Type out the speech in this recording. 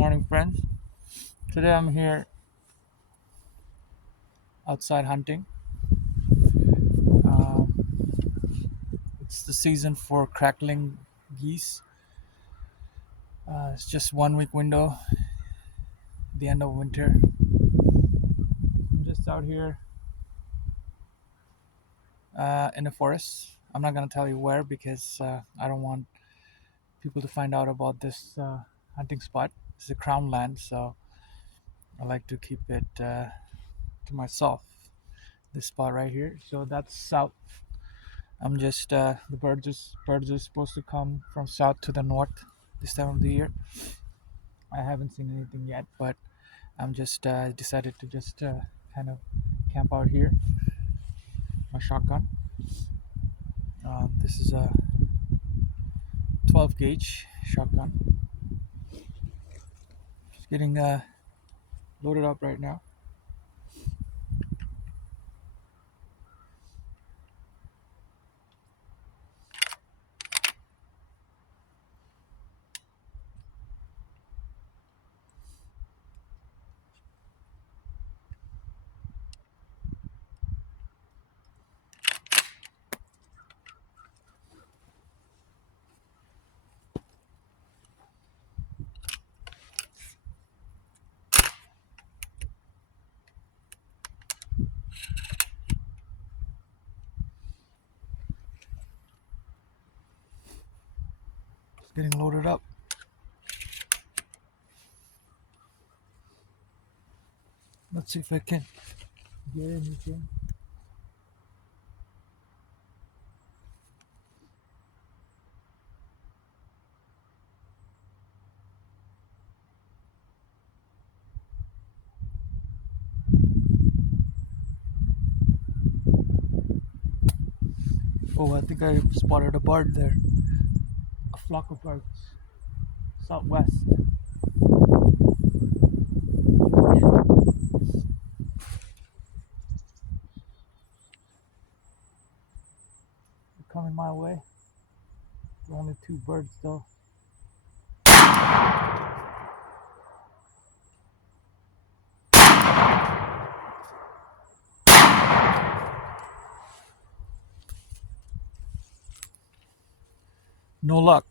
morning, friends. Today I'm here outside hunting. Um, it's the season for crackling geese. It's just 1 week window, the end of winter. I'm just out here in the forest. I'm not gonna tell you where because I don't want people to find out about this hunting spot. It's a crown land, so I like to keep it to myself. This spot right here. So that's south. I'm just the birds are supposed to come from south to the north this time of the year. I haven't seen anything yet, but I'm just decided to just kind of camp out here. My shotgun. This is a 12 gauge shotgun. Just getting loaded up right now. Just getting loaded up. Let's see if I can get anything. Oh, I think I spotted a bird there. A flock of birds. Southwest. They're coming my way. Only two birds though. No luck.